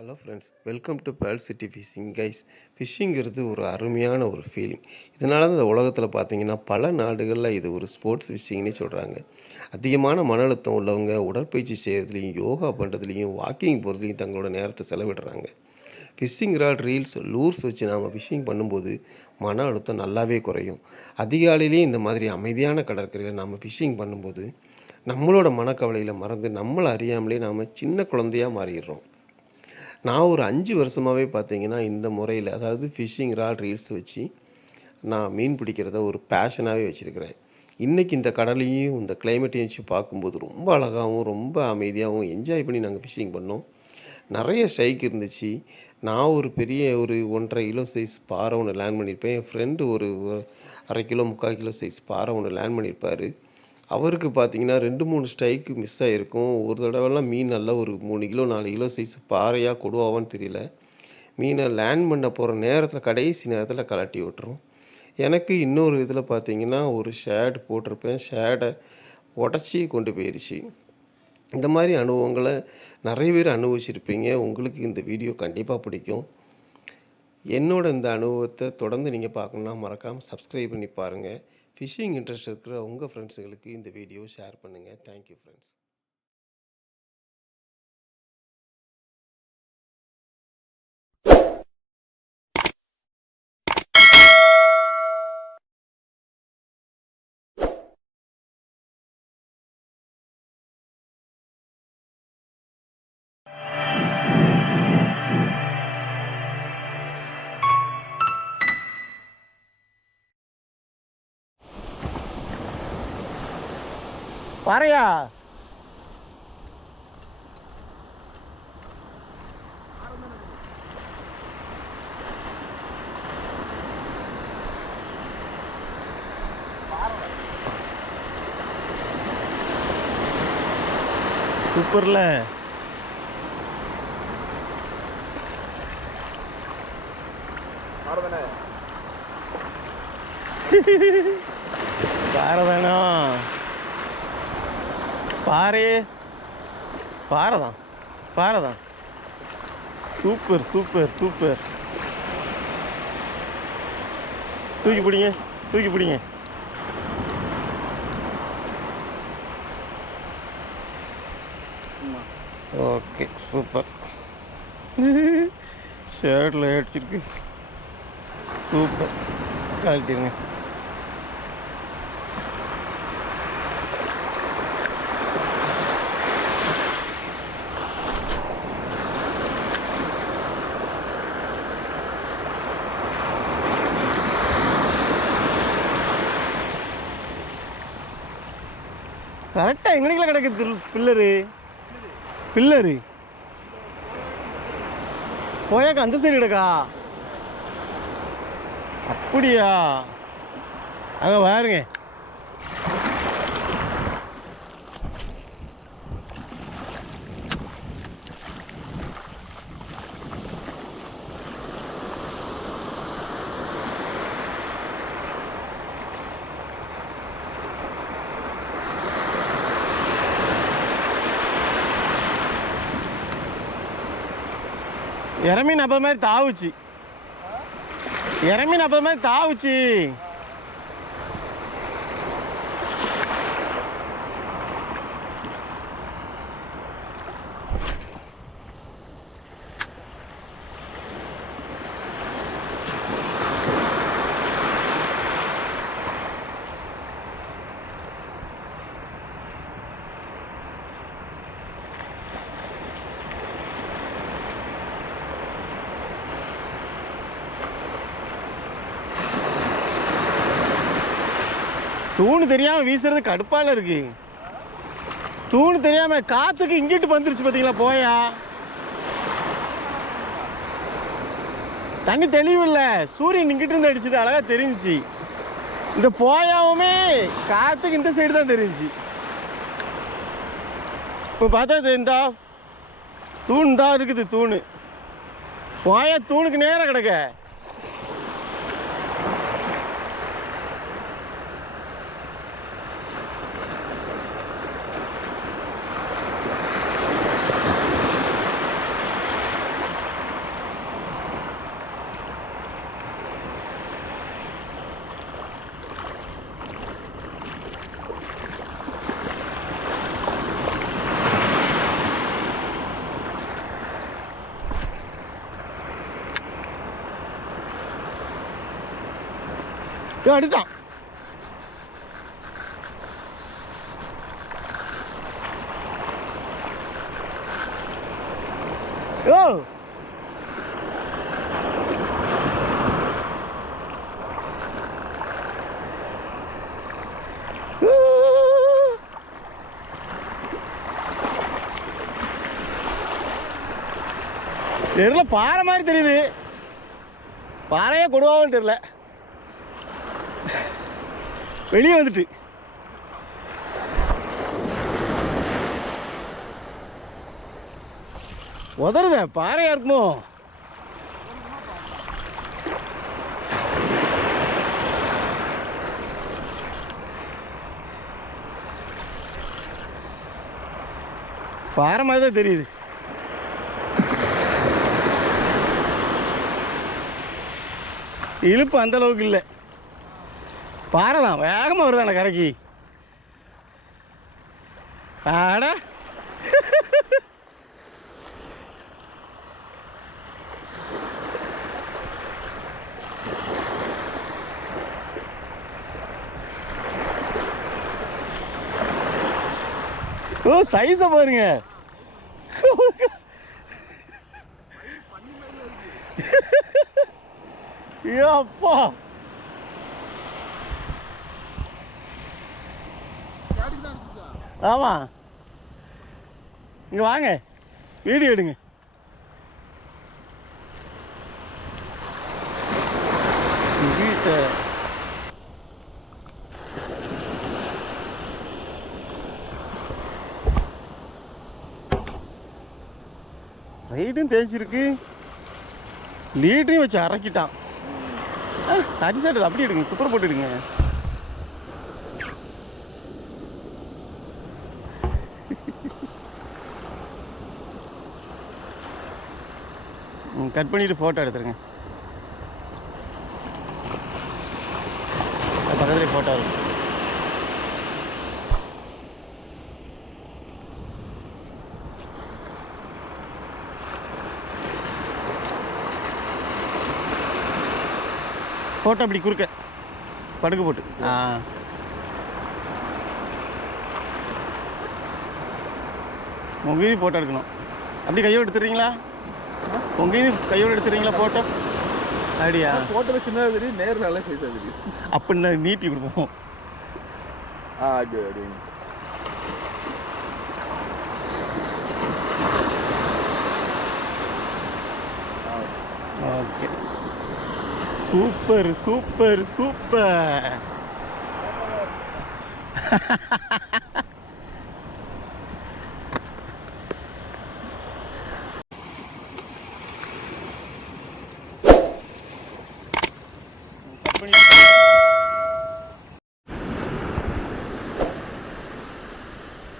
Hello friends, welcome to Pearl City fishing guys. ஃபிஷ்ஷிங்கிறது ஒரு அருமையான ஒரு ஃபீலிங். இதனால தான் இந்த உலகத்தில் பார்த்தீங்கன்னா பல நாடுகளில் இது ஒரு ஸ்போர்ட்ஸ் ஃபிஷ்ஷிங்னே சொல்கிறாங்க. அதிகமான மன அழுத்தம் உள்ளவங்க உடற்பயிற்சி செய்கிறதுலையும், யோகா பண்ணுறதுலையும், வாக்கிங் போகிறதுலையும் தங்களோட நேரத்தை செலவிடுறாங்க. ஃபிஷ்ஷிங் ராட், ரீல்ஸ், லூர்ஸ் வச்சு நாம் ஃபிஷ்ஷிங் பண்ணும்போது மன அழுத்தம் நல்லாவே குறையும். அதிகாலையிலேயே இந்த மாதிரி அமைதியான கடற்கரையில் நாம் ஃபிஷ்ஷிங் பண்ணும்போது நம்மளோட மனக்கவலையில் மறந்து நம்மளை அறியாமலே நாம் சின்ன குழந்தையாக மாறிடுறோம். நான் ஒரு 5 வருஷமாகவே பார்த்தீங்கன்னா இந்த முறையில், அதாவது ஃபிஷ்ஷிங் ராட், ரீல்ஸ் வச்சு நான் மீன் பிடிக்கிறத ஒரு பேஷனாகவே வச்சுருக்கிறேன். இன்றைக்கி இந்த கடலையும் இந்த கிளைமேட்டையும் வச்சு பார்க்கும்போது ரொம்ப அழகாகவும் ரொம்ப அமைதியாகவும் என்ஜாய் பண்ணி நாங்கள் ஃபிஷ்ஷிங் பண்ணோம். நிறைய ஸ்ட்ரைக் இருந்துச்சு. நான் ஒரு பெரிய ஒரு 1.5 கிலோ சைஸ் பாறை ஒன்று லேண்ட் பண்ணியிருப்பேன். என் ஃப்ரெண்டு ஒரு 1/2 கிலோ 3/4 கிலோ சைஸ் பாறை ஒன்று லேண்ட் பண்ணியிருப்பார். அவருக்கு பார்த்தீங்கன்னா 2-3 ஸ்ட்ரைக்கு மிஸ் ஆகிருக்கும். ஒரு தடவைலாம் மீன் நல்லா ஒரு 3 கிலோ 4 கிலோ சைஸ் பாறையாக கொடுவாவான்னு தெரியல. மீனை லேண்ட் பண்ண போகிற நேரத்தில், கடைசி நேரத்தில் கலட்டி விட்டுரும். எனக்கு இன்னொரு இதில் பார்த்தீங்கன்னா ஒரு ஷேட் போட்டிருப்பேன், ஷேடை உடச்சி கொண்டு போயிடுச்சு. இந்த மாதிரி அனுபவங்களை நிறைய பேர் அனுபவிச்சிருப்பீங்க. உங்களுக்கு இந்த வீடியோ கண்டிப்பாக பிடிக்கும். என்னோட இந்த அனுபவத்தை தொடர்ந்து நீங்கள் பார்க்கணுன்னா மறக்காமல் சப்ஸ்கிரைப் பண்ணி பாருங்கள். ஃபிஷ்ஷிங் இன்ட்ரெஸ்ட் இருக்கிற உங்கள் ஃப்ரெண்ட்ஸுங்களுக்கு இந்த வீடியோ ஷேர் பண்ணுங்கள். Thank you friends. பாறையா சூப்பர்ல. பாறை தானா? பாறை பாறை தான், பாறை தான். Super super super. தூக்கி பிடிங்க, தூக்கி பிடிங்க. Okay, super. ஷர்ட்டில் அடிச்சிருக்கு. சூப்பர், கழட்டிடுங்க. கரெக்டாக எங்களுக்குலாம் கிடக்கு பில்லரு, பில்லரு போயாக்கா அந்த சைடு கிடக்கா. அப்படியா? அங்கே பாருங்க. இறமீன் அப்போ மாதிரி தாவுச்சு, இறமீன் அப்போ மாதிரி தாவுச்சு. தூணு தெரியாமல் வீசுறது கடுப்பால இருக்கு. தூணு தெரியாமல் காற்றுக்கு இங்கிட்டு வந்துருச்சு பார்த்தீங்களா. போயா தண்ணி தெளிவு இல்லை, சூரியன் இங்கிட்டு இருந்து அடிச்சுது, அழகாக தெரிஞ்சிச்சு. இந்த போயாவுமே காற்றுக்கு இந்த சைடு தான் தெரிஞ்சிச்சு. இப்போ பார்த்தா இந்த தூண் தான் இருக்குது. தூணு போயா தூணுக்கு நேராக கிடக்க. அடித்தான். ஓ தெரியல, பாறை மாதிரி தெரியுது. பாறையே கொடுவாவும் தெரியல. வெளியே வந்துட்டு உதறுத. பாறையா இருக்குமோ? பாறை மாதிரி தான் தெரியுது. இழுப்பு அந்த அளவுக்கு இல்லை. பாறை தான் வேகமாக வருது அந்த கரைக்கு. ஆடா ஓ சைஸை பாருங்க. அப்பா ஆமா, இங்க வாங்க வீடியோ எடுங்க. வீட்டை ரைடும் தேய்ச்சிருக்கு, லீடரையும் வச்சு அரைக்கிட்டான். அரிசாட்டு அப்படி எடுங்க, குப்பரை போட்டு எடுங்க. கட் பண்ணிட்டு ஃபோட்டோ எடுத்துருங்க. பக்கத்துலேயே ஃபோட்டோ இருக்கும். ஃபோட்டோ அப்படி குறுக்க படுக்க போட்டு. உங்கள் ஃபோட்டோ எடுக்கணும். அப்படி கையோடு எடுத்துடுறீங்களா? உங்கள் கையோடு எடுத்துறீங்களா ஃபோட்டோ? அப்படியா? ஃபோட்டோவில் சின்னதாக தெரியும், நேரில் நல்லா சைஸாக தெரியும். அப்படின்னா நீட்டி கொடுப்போம். அது ஓகே, சூப்பர் சூப்பர் சூப்பர்.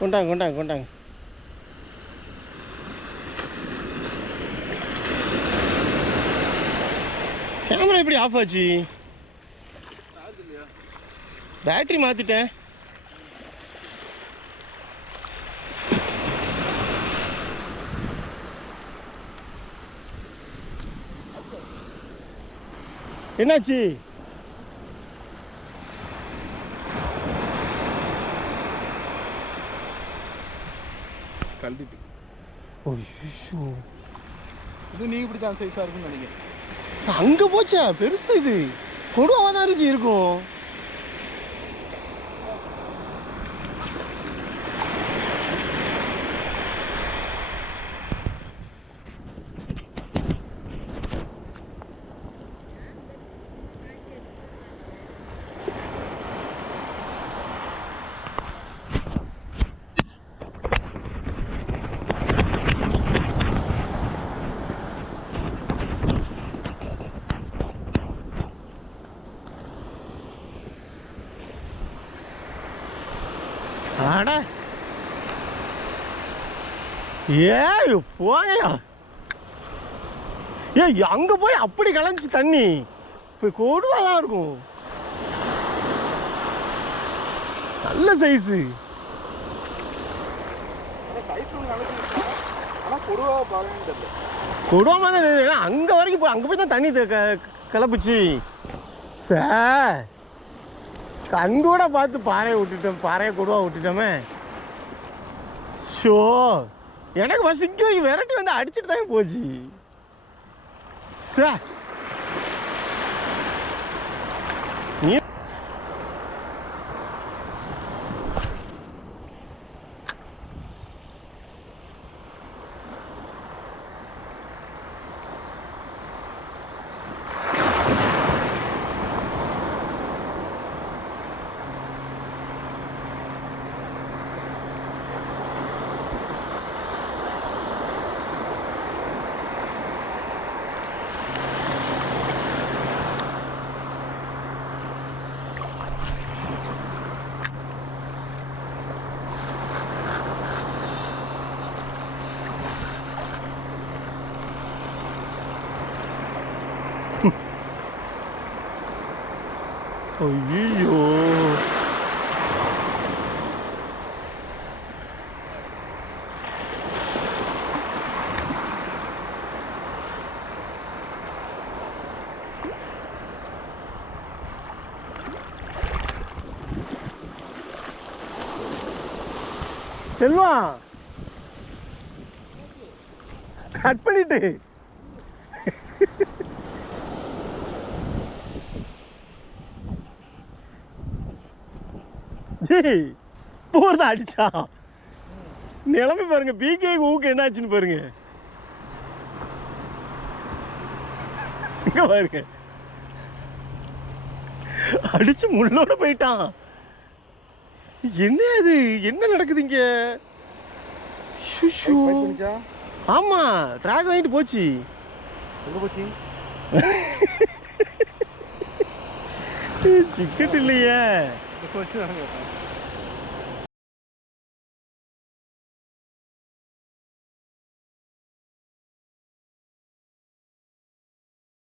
கொண்டாங்க கொண்டாங்க கொண்டாங்க. கேமரா எப்படி ஆஃப் ஆச்சு? பேட்டரி மாத்திட்டேன். என்னாச்சு? கழட்டிட்டு ஐயோ, இது நீங்கள் இப்படி தான் சைஸாக இருக்குன்னு நினைக்கிறேன். அங்கே போச்சா? பெருசு இது. கொடுவாக தான் இருந்துச்சு இருக்கும். ஆடா ஏய் போங்கயா. ஏய் அங்கே போய் அப்படி கலந்துச்சு தண்ணி. இப்போ கொடுவாக தான் இருக்கும். நல்ல சைஸு. கொடுவாம தான் அங்கே வரைக்கும் போய் அங்கே போய் தான் தண்ணி கிளப்புச்சு சார். கண்கூட பார்த்து பாறையை விட்டுட்டோம், பாறையை கொடுவா விட்டுட்டோமே. ஷோ எனக்கு வசிக்க விரட்டி வந்து அடிச்சுட்டு தான் போச்சு. சே நீ ஐயோ செல்வா கட் பண்ணிட்டு ஜி போறத அடிச்சா நிலைமை பாருங்க. பிகே ஊக்கு என்ன ஆச்சுன்னு பாருங்க. இங்க பாருங்க அடிச்சு முள்ளோட போயிட்டான். என்ன அது என்ன நடக்குது இங்க? ஷுஷு. ஆமா ட்ராக் வாங்கிட்டு போச்சு. எங்க போச்சு? டிக்கெட் இல்லையே. போச்சு.